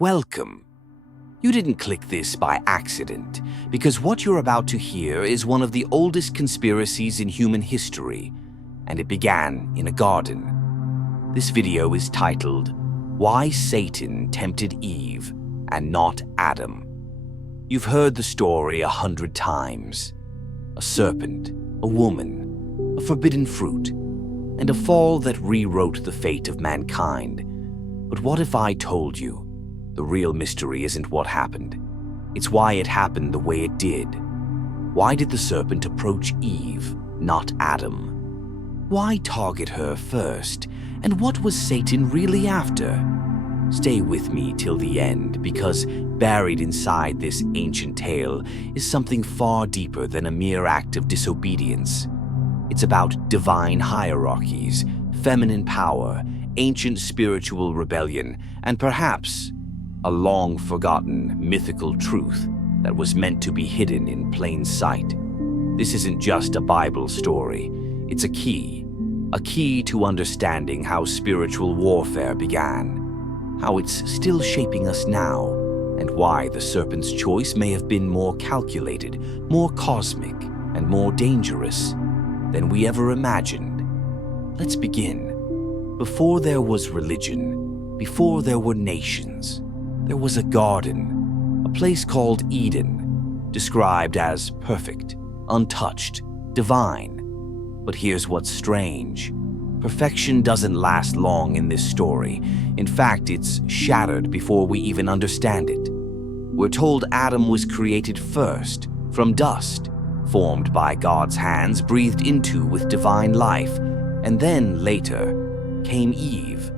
Welcome. You didn't click this by accident, because what you're about to hear is one of the oldest conspiracies in human history, and it began in a garden. This video is titled, Why Satan Tempted Eve and Not Adam. You've heard the story 100 times. A serpent, a woman, a forbidden fruit, and a fall that rewrote the fate of mankind. But what if I told you the real mystery isn't what happened? It's why it happened the way it did. Why did the serpent approach Eve, not Adam? Why target her first? And what was Satan really after? Stay with me till the end, because buried inside this ancient tale is something far deeper than a mere act of disobedience. It's about divine hierarchies, feminine power, ancient spiritual rebellion, and perhaps a long-forgotten mythical truth that was meant to be hidden in plain sight. This isn't just a Bible story. It's a key to understanding how spiritual warfare began, how it's still shaping us now, and why the serpent's choice may have been more calculated, more cosmic, and more dangerous than we ever imagined. Let's begin. Before there was religion, before there were nations, there was a garden, a place called Eden, described as perfect, untouched, divine. But here's what's strange. Perfection doesn't last long in this story. In fact, it's shattered before we even understand it. We're told Adam was created first, from dust, formed by God's hands, breathed into with divine life, and then later came Eve,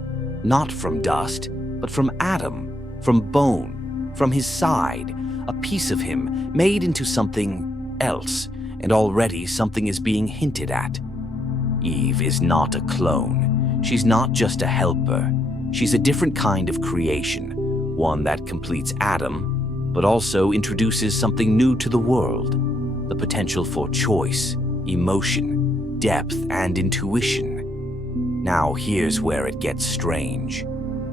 not from dust, but from Adam, from bone, from his side, a piece of him made into something else, and already something is being hinted at. Eve is not a clone. She's not just a helper. She's a different kind of creation, one that completes Adam, but also introduces something new to the world. The potential for choice, emotion, depth, and intuition. Now here's where it gets strange.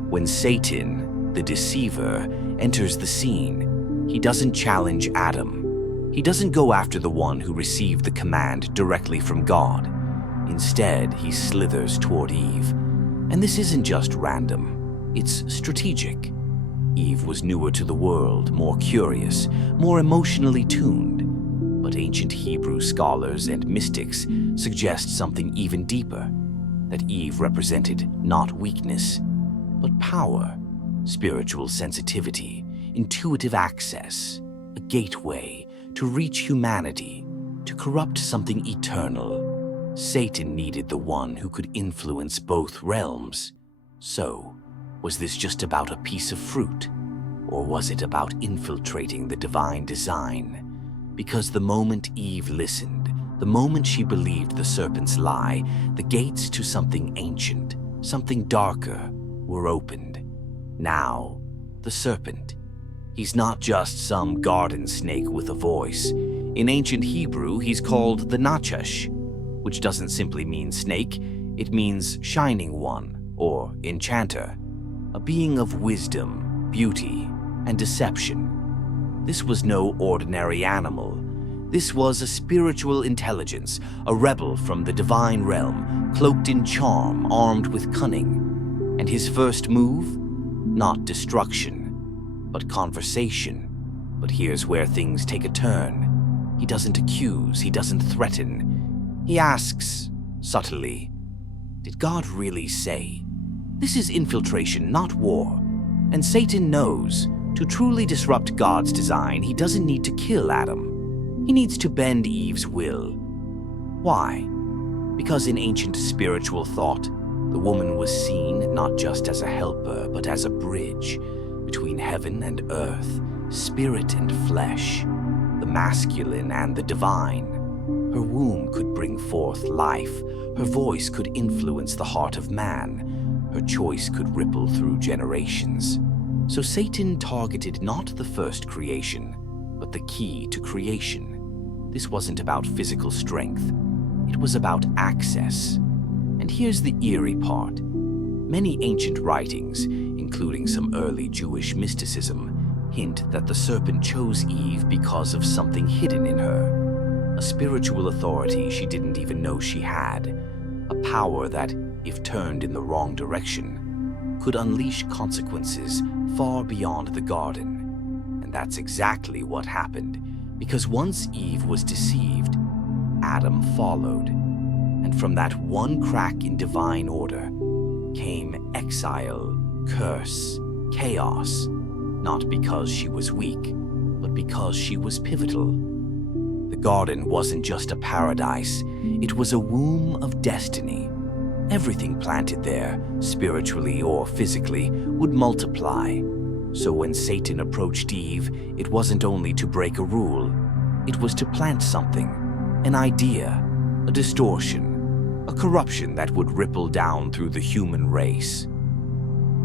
When Satan, the deceiver, enters the scene, he doesn't challenge Adam. He doesn't go after the one who received the command directly from God. Instead, he slithers toward Eve. And this isn't just random. It's strategic. Eve was newer to the world, more curious, more emotionally tuned. But ancient Hebrew scholars and mystics suggest something even deeper, that Eve represented not weakness, but power, spiritual sensitivity, intuitive access, a gateway to reach humanity, to corrupt something eternal. Satan needed the one who could influence both realms. So, was this just about a piece of fruit? Or was it about infiltrating the divine design? Because the moment Eve listened, the moment she believed the serpent's lie, the gates to something ancient, something darker, were opened. Now, the serpent. He's not just some garden snake with a voice. In ancient Hebrew, he's called the Nachash, which doesn't simply mean snake, it means shining one, or enchanter, a being of wisdom, beauty, and deception. This was no ordinary animal. This was a spiritual intelligence, a rebel from the divine realm, cloaked in charm, armed with cunning. And his first move? Not destruction, but conversation. But here's where things take a turn. He doesn't accuse, he doesn't threaten. He asks, subtly, did God really say? This is infiltration, not war. And Satan knows, to truly disrupt God's design, he doesn't need to kill Adam. He needs to bend Eve's will. Why? Because in ancient spiritual thought, the woman was seen not just as a helper, but as a bridge between heaven and earth, spirit and flesh, the masculine and the divine. Her womb could bring forth life. Her voice could influence the heart of man. Her choice could ripple through generations. So Satan targeted not the first creation, but the key to creation. This wasn't about physical strength. It was about access. And here's the eerie part. Many ancient writings, including some early Jewish mysticism, hint that the serpent chose Eve because of something hidden in her, a spiritual authority she didn't even know she had, a power that, if turned in the wrong direction, could unleash consequences far beyond the garden. And that's exactly what happened, because once Eve was deceived, Adam followed. And from that one crack in divine order came exile, curse, chaos, not because she was weak, but because she was pivotal. The garden wasn't just a paradise, it was a womb of destiny. Everything planted there, spiritually or physically, would multiply. So when Satan approached Eve, it wasn't only to break a rule, it was to plant something, an idea, a distortion, a corruption that would ripple down through the human race.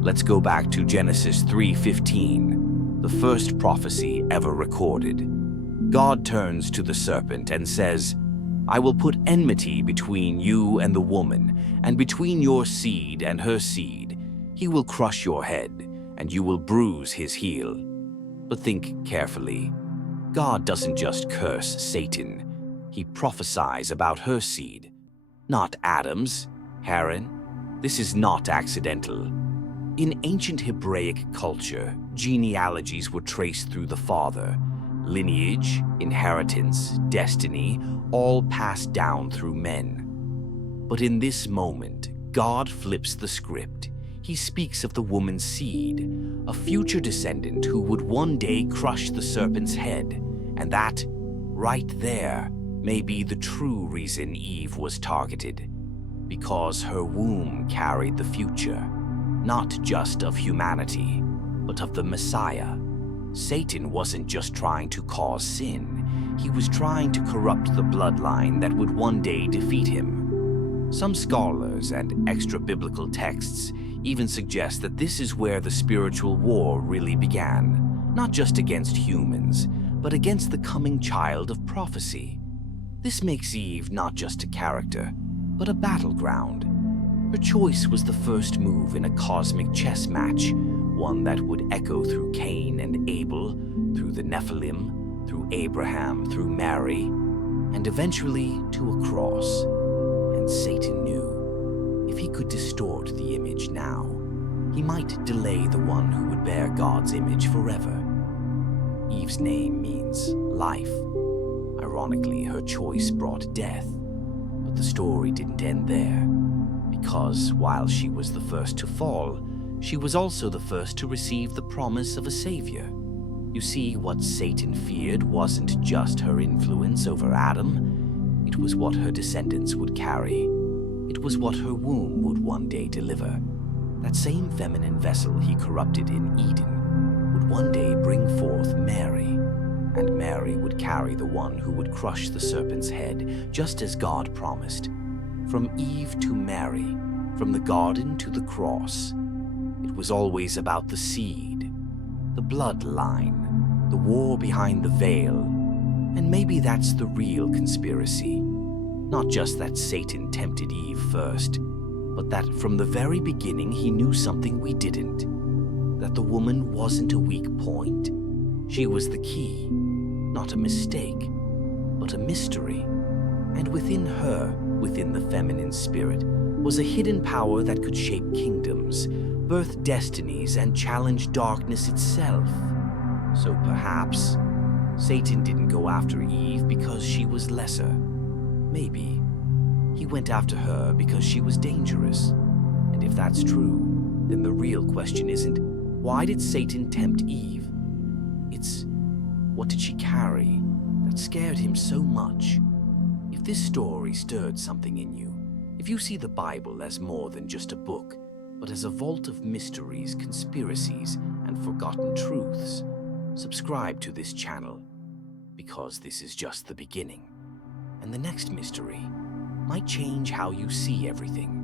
Let's go back to Genesis 3:15, the first prophecy ever recorded. God turns to the serpent and says, "I will put enmity between you and the woman, and between your seed and her seed. He will crush your head, and you will bruise his heel." But think carefully. God doesn't just curse Satan. He prophesies about her seed, not Adam's, Haran. This is not accidental. In ancient Hebraic culture, genealogies were traced through the father. Lineage, inheritance, destiny, all passed down through men. But in this moment, God flips the script. He speaks of the woman's seed, a future descendant who would one day crush the serpent's head. And that, right there, may be the true reason Eve was targeted. Because her womb carried the future, not just of humanity, but of the Messiah. Satan wasn't just trying to cause sin, he was trying to corrupt the bloodline that would one day defeat him. Some scholars and extra-biblical texts even suggest that this is where the spiritual war really began, not just against humans, but against the coming child of prophecy. This makes Eve not just a character, but a battleground. Her choice was the first move in a cosmic chess match, one that would echo through Cain and Abel, through the Nephilim, through Abraham, through Mary, and eventually to a cross. And Satan knew, if he could distort the image now, he might delay the one who would bear God's image forever. Eve's name means life. Ironically, her choice brought death. But the story didn't end there, because while she was the first to fall, she was also the first to receive the promise of a savior. You see, what Satan feared wasn't just her influence over Adam, it was what her descendants would carry. It was what her womb would one day deliver. That same feminine vessel he corrupted in Eden would one day bring forth Mary, and Mary would carry the one who would crush the serpent's head, just as God promised. From Eve to Mary, from the garden to the cross, it was always about the seed, the bloodline, the war behind the veil. And maybe that's the real conspiracy. Not just that Satan tempted Eve first, but that from the very beginning he knew something we didn't. That the woman wasn't a weak point. She was the key, not a mistake, but a mystery. And within her, within the feminine spirit, was a hidden power that could shape kingdoms, birth destinies, and challenge darkness itself. So perhaps Satan didn't go after Eve because she was lesser. Maybe he went after her because she was dangerous. And if that's true, then the real question isn't, why did Satan tempt Eve? It's, what did she carry that scared him so much? If this story stirred something in you, if you see the Bible as more than just a book, but as a vault of mysteries, conspiracies, and forgotten truths, subscribe to this channel, because this is just the beginning. And the next mystery might change how you see everything.